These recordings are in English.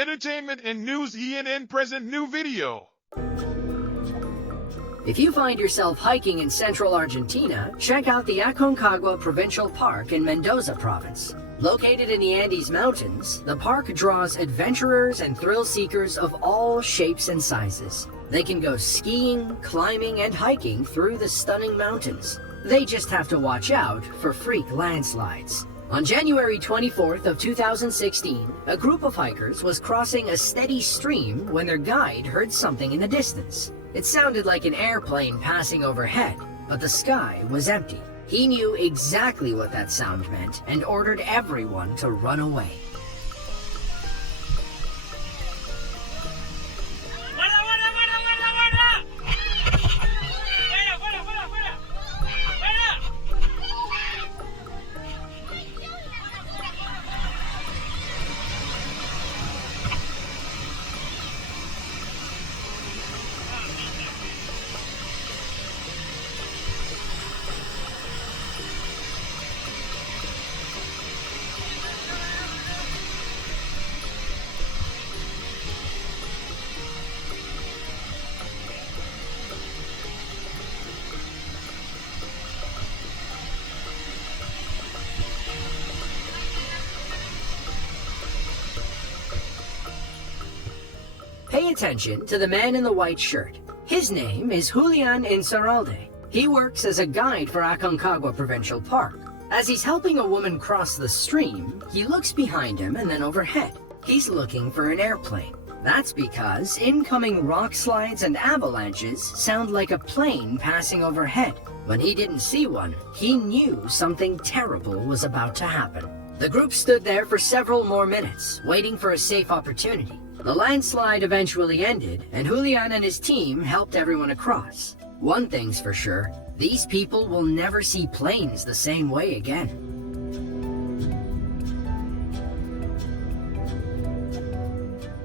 entertainment, and news. ENN present new video. If you find yourself hiking in central Argentina, check out the Aconcagua Provincial Park in Mendoza Province. Located in the Andes Mountains, the park draws adventurers and thrill seekers of all shapes and sizes. They can go skiing, climbing, and hiking through the stunning mountains. They just have to watch out for freak landslides. On January 24th of 2016, a group of hikers was crossing a steady stream when their guide heard something in the distance. It sounded like an airplane passing overhead, but the sky was empty. He knew exactly what that sound meant and ordered everyone to run away. Pay attention to the man in the white shirt. His name is Julian Insaurralde. He works as a guide for Aconcagua Provincial Park. As he's helping a woman cross the stream, he looks behind him and then overhead. He's looking for an airplane. That's because incoming rock slides and avalanches sound like a plane passing overhead. When he didn't see one, he knew something terrible was about to happen. The group stood there for several more minutes, waiting for a safe opportunity. The landslide eventually ended, and Julian and his team helped everyone across. One thing's for sure, these people will never see planes the same way again.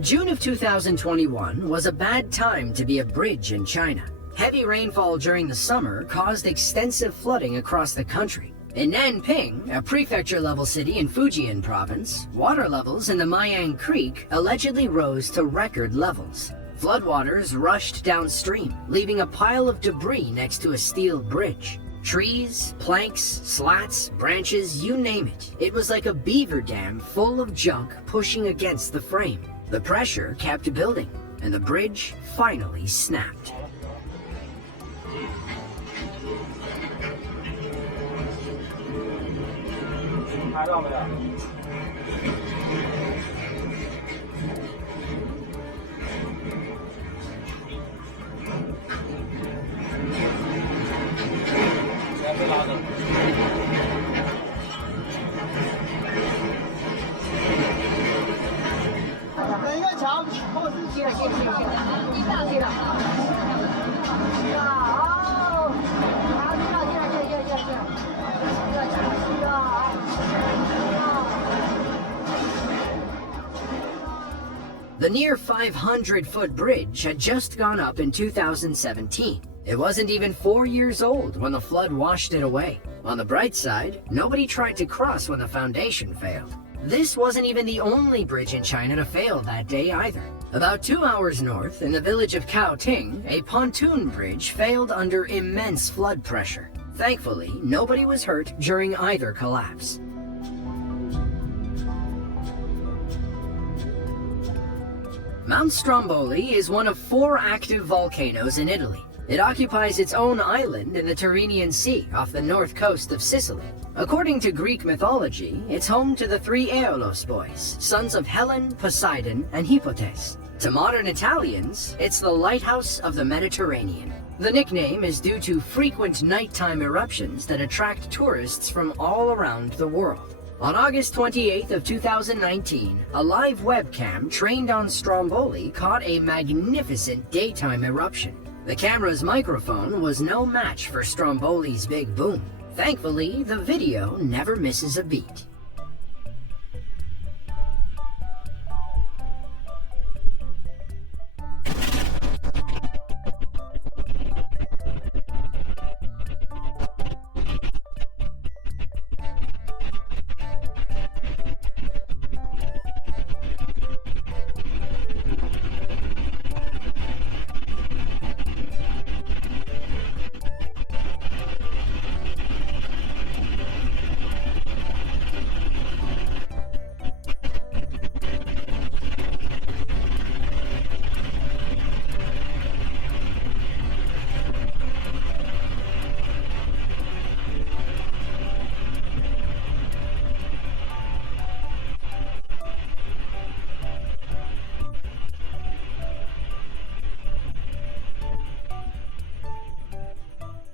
June of 2021 was a bad time to be a bridge in China. Heavy rainfall during the summer caused extensive flooding across the country. In Nanping, a prefecture-level city in Fujian province, water levels in the Mayang Creek allegedly rose to record levels. Floodwaters rushed downstream, leaving a pile of debris next to a steel bridge. Trees, planks, slats, branches, you name it. It was like a beaver dam full of junk pushing against the frame. The pressure kept building, and the bridge finally snapped. The near 500-foot bridge had just gone up in 2017. It wasn't even 4 years old when the flood washed it away. On the bright side, nobody tried to cross when the foundation failed. This wasn't even the only bridge in China to fail that day either. About 2 hours north, in the village of Caoting, a pontoon bridge failed under immense flood pressure. Thankfully, nobody was hurt during either collapse. Mount Stromboli is one of 4 active volcanoes in Italy. It occupies its own island in the Tyrrhenian Sea off the north coast of Sicily. According to Greek mythology, it's home to the 3 Aeolos boys, sons of Helen, Poseidon, and Hippotes. To modern Italians, it's the lighthouse of the Mediterranean. The nickname is due to frequent nighttime eruptions that attract tourists from all around the world. On August 28th of 2019, a live webcam trained on Stromboli caught a magnificent daytime eruption. The camera's microphone was no match for Stromboli's big boom. Thankfully, the video never misses a beat.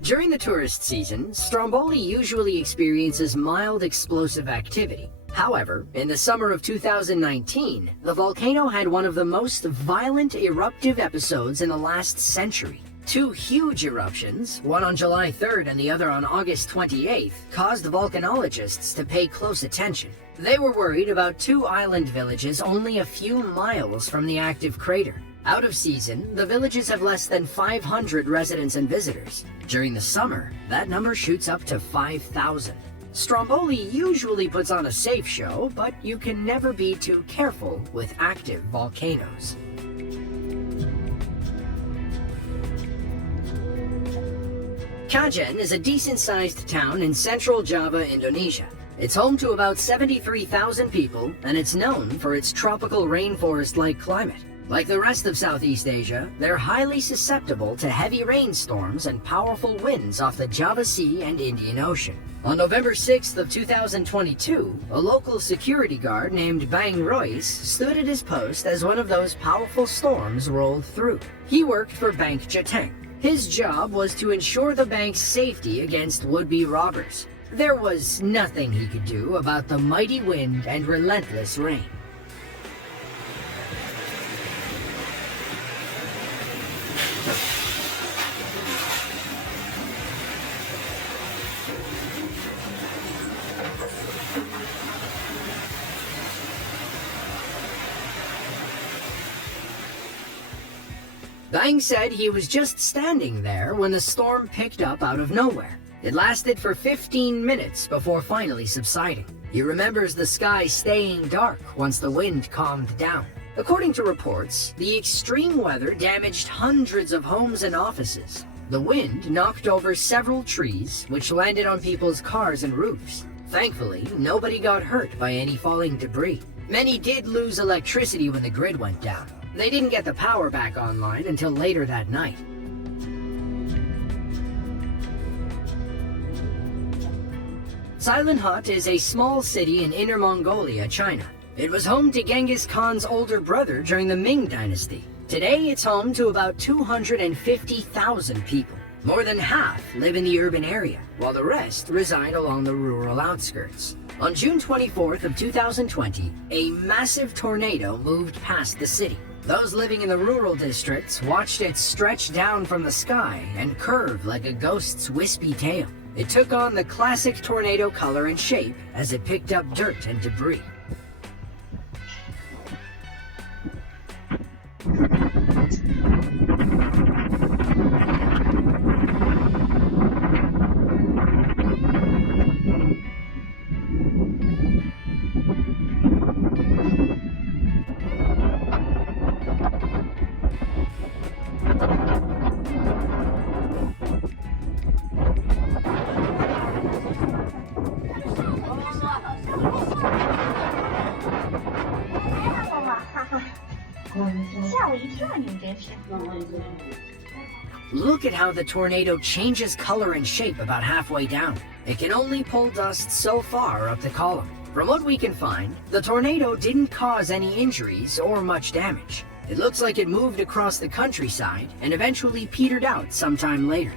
During the tourist season, Stromboli usually experiences mild explosive activity. However, in the summer of 2019, the volcano had one of the most violent eruptive episodes in the last century. Two huge eruptions, one on July 3rd and the other on August 28th, caused volcanologists to pay close attention. They were worried about two island villages only a few miles from the active crater. Out of season, the villages have less than 500 residents and visitors. During the summer, that number shoots up to 5,000. Stromboli usually puts on a safe show, but you can never be too careful with active volcanoes. Kajen is a decent-sized town in central Java, Indonesia. It's home to about 73,000 people, and it's known for its tropical rainforest-like climate. Like the rest of Southeast Asia, they're highly susceptible to heavy rainstorms and powerful winds off the Java Sea and Indian Ocean. On November 6th of 2022, a local security guard named Bang Royce stood at his post as one of those powerful storms rolled through. He worked for Bank Jateng. His job was to ensure the bank's safety against would-be robbers. There was nothing he could do about the mighty wind and relentless rain. Bang said he was just standing there when the storm picked up out of nowhere. It lasted for 15 minutes before finally subsiding. He remembers the sky staying dark once the wind calmed down. According to reports, the extreme weather damaged hundreds of homes and offices. The wind knocked over several trees, which landed on people's cars and roofs. Thankfully, nobody got hurt by any falling debris. Many did lose electricity when the grid went down. They didn't get the power back online until later that night. Sailanhut is a small city in Inner Mongolia, China. It was home to Genghis Khan's older brother during the Ming Dynasty. Today, it's home to about 250,000 people. More than half live in the urban area, while the rest reside along the rural outskirts. On June 24th of 2020, a massive tornado moved past the city. Those living in the rural districts watched it stretch down from the sky and curve like a ghost's wispy tail. It took on the classic tornado color and shape as it picked up dirt and debris. Look at how the tornado changes color and shape about halfway down. It can only pull dust so far up the column. From what we can find, the tornado didn't cause any injuries or much damage. It looks like it moved across the countryside and eventually petered out sometime later.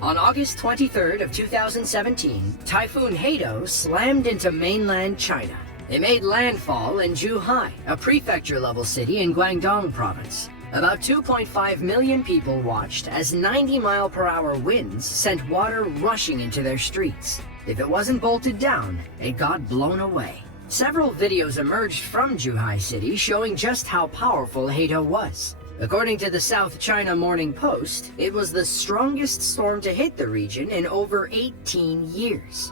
On August 23rd of 2017, Typhoon Haido slammed into mainland China. It made landfall in Zhuhai, a prefecture-level city in Guangdong province. About 2.5 million people watched as 90-mile-per-hour winds sent water rushing into their streets. If it wasn't bolted down, it got blown away. Several videos emerged from Zhuhai City showing just how powerful Haido was. According to the South China Morning Post, it was the strongest storm to hit the region in over 18 years.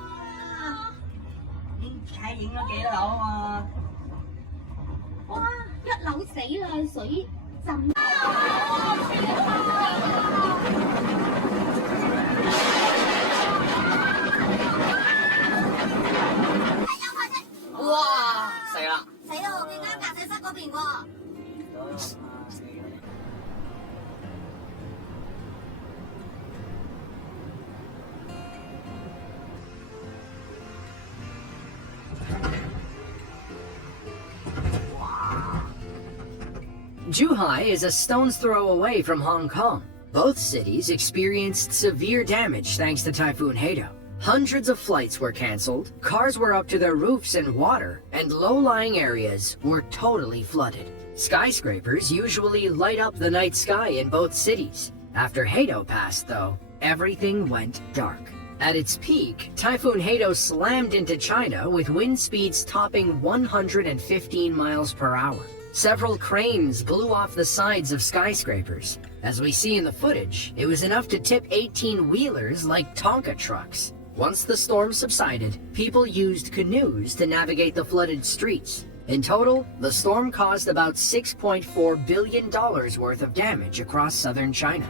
Zhuhai is a stone's throw away from Hong Kong. Both cities experienced severe damage thanks to Typhoon Hato. Hundreds of flights were canceled, cars were up to their roofs in water, and low-lying areas were totally flooded. Skyscrapers usually light up the night sky in both cities. After Hato passed, though, everything went dark. At its peak, Typhoon Hato slammed into China with wind speeds topping 115 miles per hour. Several cranes blew off the sides of skyscrapers. As we see in the footage, it was enough to tip 18-wheelers like Tonka trucks. Once the storm subsided, people used canoes to navigate the flooded streets. In total, the storm caused about $6.4 billion worth of damage across southern China.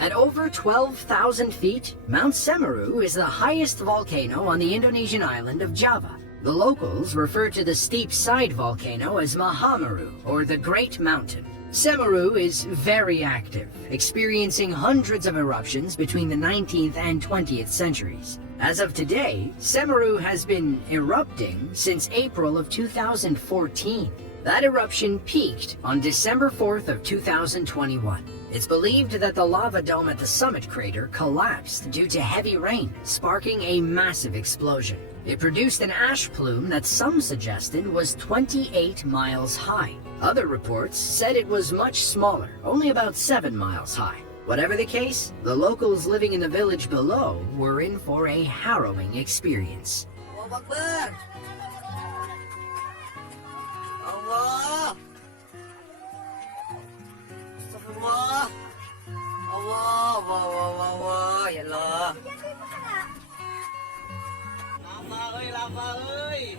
At over 12,000 feet, Mount Semeru is the highest volcano on the Indonesian island of Java. The locals refer to the steep side volcano as Mahameru, or the Great Mountain. Semeru is very active, experiencing hundreds of eruptions between the 19th and 20th centuries. As of today, Semeru has been erupting since April of 2014. That eruption peaked on December 4th of 2021. It's believed that the lava dome at the summit crater collapsed due to heavy rain, sparking a massive explosion. It produced an ash plume that some suggested was 28 miles high. Other reports said it was much smaller, only about 7 miles high. Whatever the case, the locals living in the village below were in for a harrowing experience. Allah! Astagfirullah! Allah, Allah, ya Allah. Lava ơi!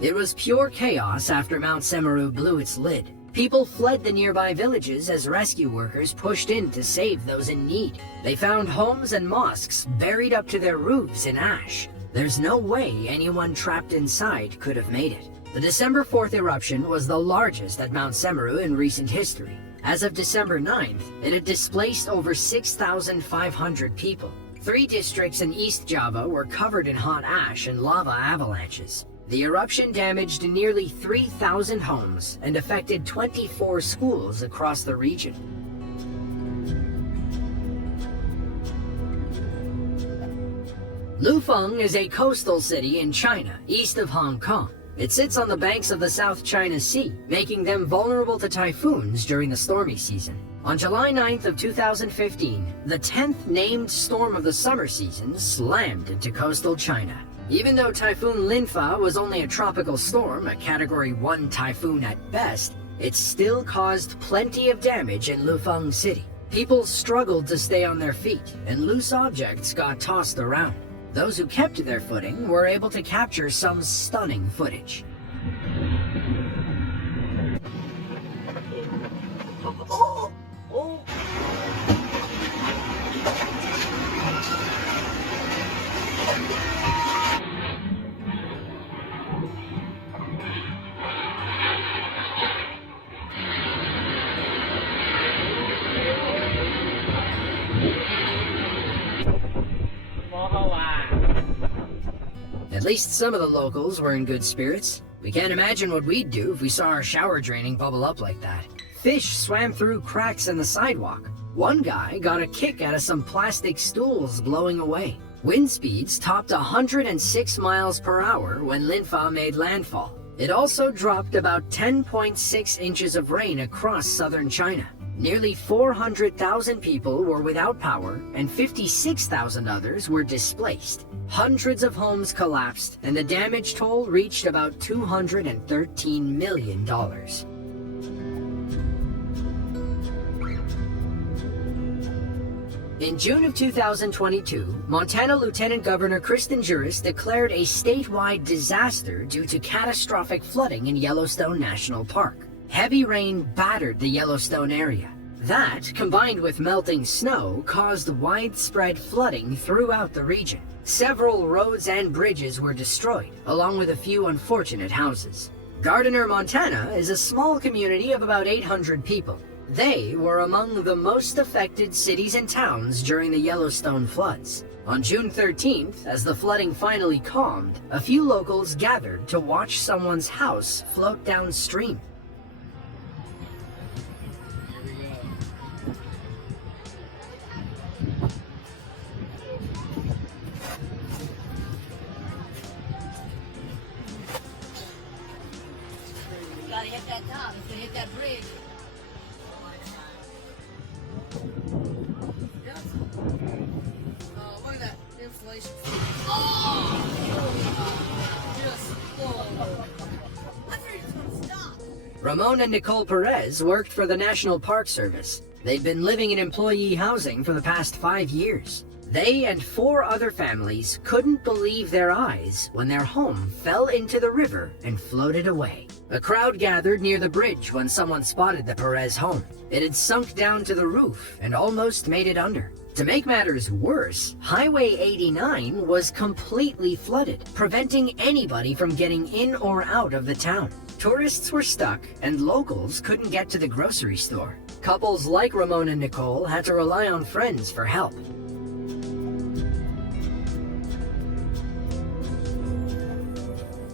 It was pure chaos after Mount Semeru blew its lid. People fled the nearby villages as rescue workers pushed in to save those in need. They found homes and mosques buried up to their roofs in ash. There's no way anyone trapped inside could have made it. The December 4th eruption was the largest at Mount Semeru in recent history. As of December 9th, it had displaced over 6,500 people. 3 districts in East Java were covered in hot ash and lava avalanches. The eruption damaged nearly 3,000 homes and affected 24 schools across the region. Lufeng is a coastal city in China, east of Hong Kong. It sits on the banks of the South China Sea, making them vulnerable to typhoons during the stormy season. On July 9th of 2015, the 10th named storm of the summer season slammed into coastal China. Even though Typhoon Linfa was only a tropical storm, a Category 1 typhoon at best, it still caused plenty of damage in Lufeng City. People struggled to stay on their feet, and loose objects got tossed around. Those who kept their footing were able to capture some stunning footage. At least some of the locals were in good spirits. We can't imagine what we'd do if we saw our shower draining bubble up like that. Fish swam through cracks in the sidewalk. One guy got a kick out of some plastic stools blowing away. Wind speeds topped 106 miles per hour when Linfa made landfall. It also dropped about 10.6 inches of rain across southern China. Nearly 400,000 people were without power and 56,000 others were displaced. Hundreds of homes collapsed and the damage toll reached about $213 million. In June of 2022, Montana Lieutenant Governor Kristen Juris declared a statewide disaster due to catastrophic flooding in Yellowstone National Park. Heavy rain battered the Yellowstone area. That, combined with melting snow, caused widespread flooding throughout the region. Several roads and bridges were destroyed, along with a few unfortunate houses. Gardiner, Montana is a small community of about 800 people. They were among the most affected cities and towns during the Yellowstone floods. On June 13th, as the flooding finally calmed, a few locals gathered to watch someone's house float downstream. Gotta hit that top. It's gonna hit that bridge. Look at that inflation. Oh! I figured it's gonna stop. Ramon and Nicole Perez worked for the National Park Service. They'd been living in employee housing for the past 5 years. They and 4 other families couldn't believe their eyes when their home fell into the river and floated away. A crowd gathered near the bridge when someone spotted the Perez home. It had sunk down to the roof and almost made it under. To make matters worse, Highway 89 was completely flooded, preventing anybody from getting in or out of the town. Tourists were stuck, and locals couldn't get to the grocery store. Couples like Ramon and Nicole had to rely on friends for help.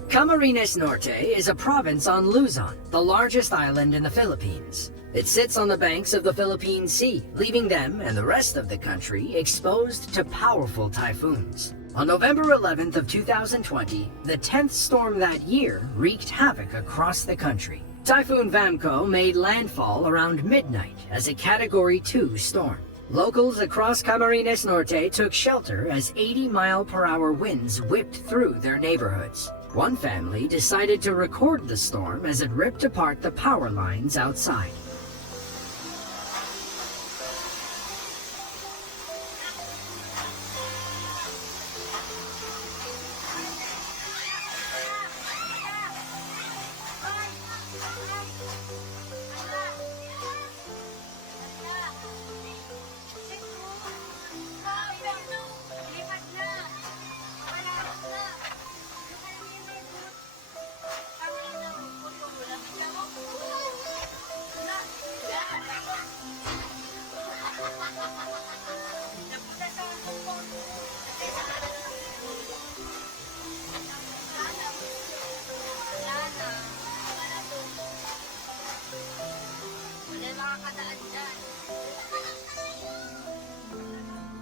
Camarines Norte is a province on Luzon, the largest island in the Philippines. It sits on the banks of the Philippine Sea, leaving them and the rest of the country exposed to powerful typhoons. On November 11th of 2020, the 10th storm that year wreaked havoc across the country. Typhoon Vamco made landfall around midnight as a Category 2 storm. Locals across Camarines Norte took shelter as 80-mile-per-hour winds whipped through their neighborhoods. One family decided to record the storm as it ripped apart the power lines outside.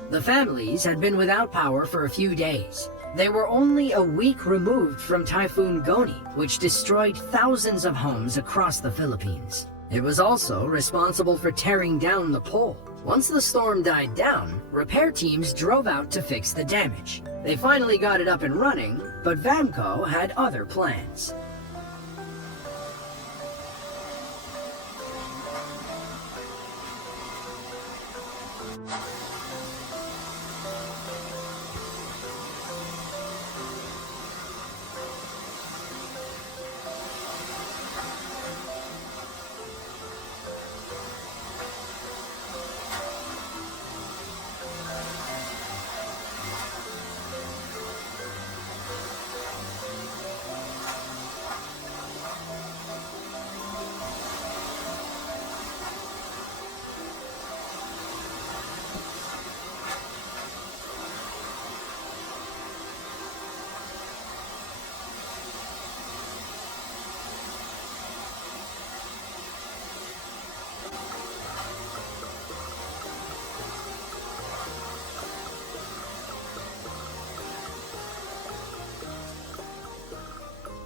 The families had been without power for a few days. They were only a week removed from Typhoon Goni, which destroyed thousands of homes across the Philippines. It was also responsible for tearing down the pole. Once the storm died down, repair teams drove out to fix the damage. They finally got it up and running, but Vamco had other plans.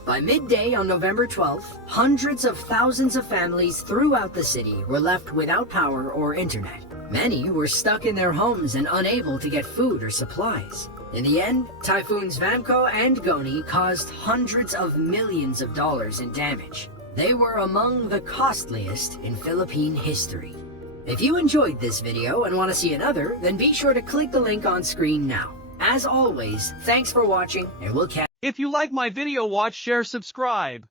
By midday on November 12th, hundreds of thousands of families throughout the city were left without power or internet. Many were stuck in their homes and unable to get food or supplies. In the end, Typhoons Vamco and Goni caused hundreds of millions of dollars in damage. They were among the costliest in Philippine history. If you enjoyed this video and want to see another, then be sure to click the link on screen now. As always, thanks for watching, and we'll catch you. If you like my video, watch, share, subscribe.